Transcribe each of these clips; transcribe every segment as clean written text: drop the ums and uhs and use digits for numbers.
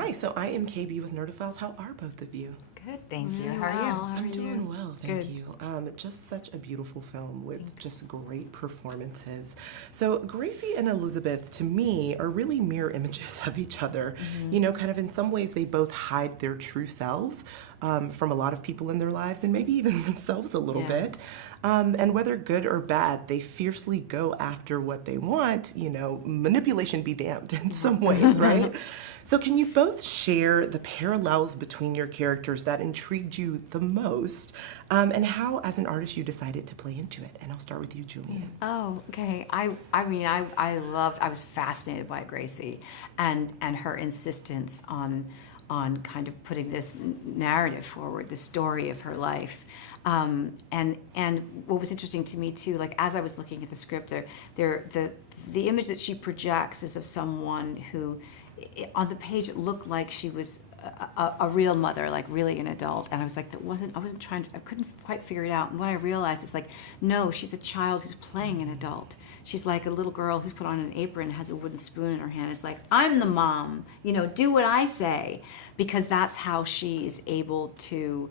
Hi, so I am KB with Nerdophiles. How are both of you? Good, thank you. How are you? I'm doing well, thank Good. you. Just such a beautiful film with just great performances. So Gracie and Elizabeth, to me, are really mirror images of each other. You know, kind of in some ways, they both hide their true selves from a lot of people in their lives, and maybe even themselves a little bit. And whether good or bad, they fiercely go after what they want. You know, manipulation be damned in some ways, right? So can you both share the parallels between your characters that intrigued you the most, and how, as an artist, you decided to play into it? And I'll start with you, Julianne. Oh, okay. I was fascinated by Gracie and her insistence on kind of putting this narrative forward, the story of her life. And what was interesting to me too, like as I was looking at the script, the image that she projects is of someone who, on the page, it looked like she was a real mother, like really an adult. And I was like, I couldn't quite figure it out. And what I realized is like, no, she's a child who's playing an adult. She's like a little girl who's put on an apron, has a wooden spoon in her hand. It's like, I'm the mom, you know, do what I say, because that's how she's able to,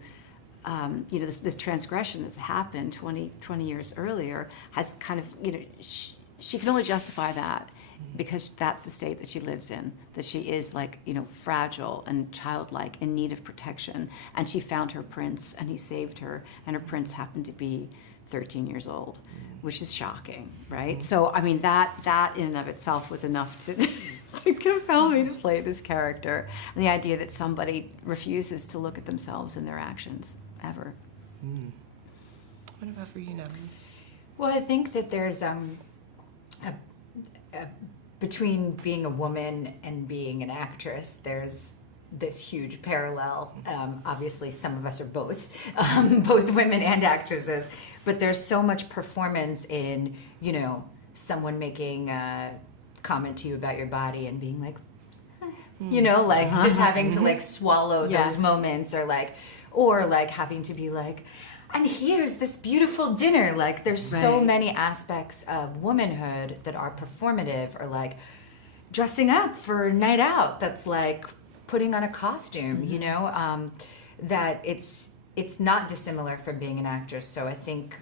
you know, this transgression that's happened 20 years earlier has kind of, you know, she can only justify that because that's the state that she lives in, that she is like, you know, fragile and childlike, in need of protection. And she found her prince and he saved her, and her prince happened to be 13 years old, which is shocking, right? So, I mean, that in and of itself was enough to compel me to play this character. And the idea that somebody refuses to look at themselves and their actions, ever. What about for you, Natalie? Well, I think that there's between being a woman and being an actress, there's this huge parallel. Obviously, some of us are both, both women and actresses, but there's so much performance in, you know, someone making a comment to you about your body and being like, you know, like just having to like swallow those moments, or like having to be like, and here's this beautiful dinner. Like there's so many aspects of womanhood that are performative, or like dressing up for a night out, that's like putting on a costume, you know, that it's not dissimilar from being an actress. So I think,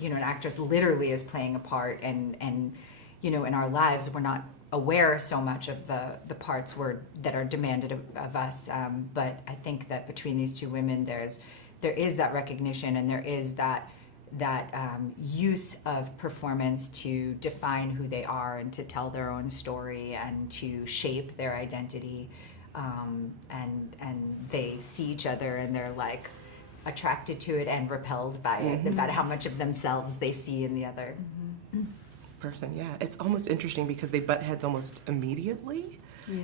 you know, an actress literally is playing a part, and you know, in our lives, we're not aware so much of the parts that are demanded of us. But I think that between these two women, there is that recognition, and there is that use of performance to define who they are and to tell their own story and to shape their identity. And they see each other and they're like attracted to it and repelled by it, about how much of themselves they see in the other Person, yeah. It's almost interesting because they butt heads almost immediately.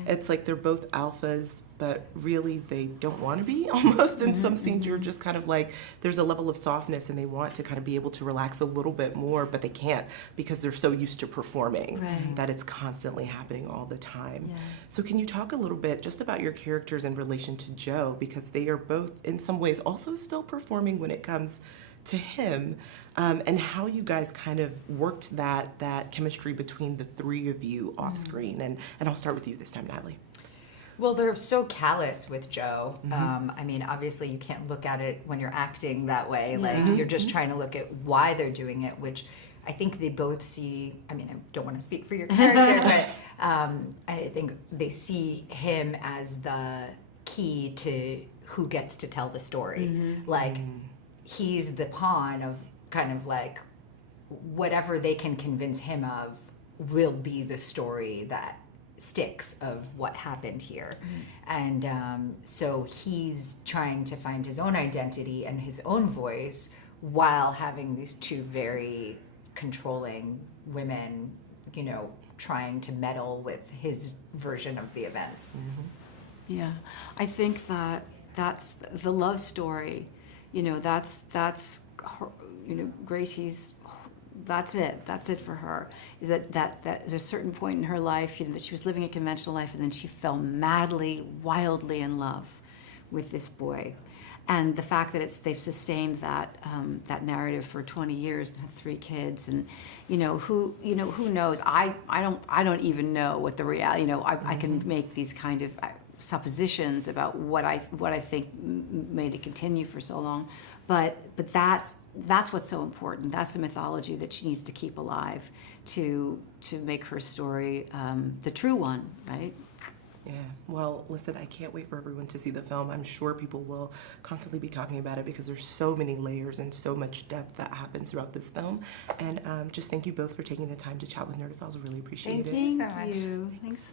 It's like they're both alphas, but really they don't want to be, almost. In some scenes you're just kind of like, there's a level of softness and they want to kind of be able to relax a little bit more, but they can't because they're so used to performing that it's constantly happening all the time. So can you talk a little bit just about your characters in relation to Joe, because they are both in some ways also still performing when it comes to him, and how you guys kind of worked that chemistry between the three of you off screen. And I'll start with you this time, Natalie. Well, they're so callous with Joe. I mean, obviously you can't look at it when you're acting that way. Like you're just trying to look at why they're doing it, which I think they both see. I mean, I don't want to speak for your character, but I think they see him as the key to who gets to tell the story. Like he's the pawn of kind of like whatever they can convince him of will be the story that sticks of what happened here. And so he's trying to find his own identity and his own voice while having these two very controlling women, you know, trying to meddle with his version of the events. Yeah, I think that's the love story. You know, that's her, you know, Gracie's. That's it for her. Is that there's a certain point in her life, you know, that she was living a conventional life, and then she fell madly, wildly in love with this boy, and the fact that they've sustained that narrative for 20 years and have 3 kids, and who knows? I don't even know what the reality. I can make these kind of suppositions about what I think made it continue for so long. But that's what's so important. That's the mythology that she needs to keep alive to make her story the true one, right? Yeah, well, listen, I can't wait for everyone to see the film. I'm sure people will constantly be talking about it because there's so many layers and so much depth that happens throughout this film. And just thank you both for taking the time to chat with Nerdophiles. I really appreciate it. Thank you so much. Thanks.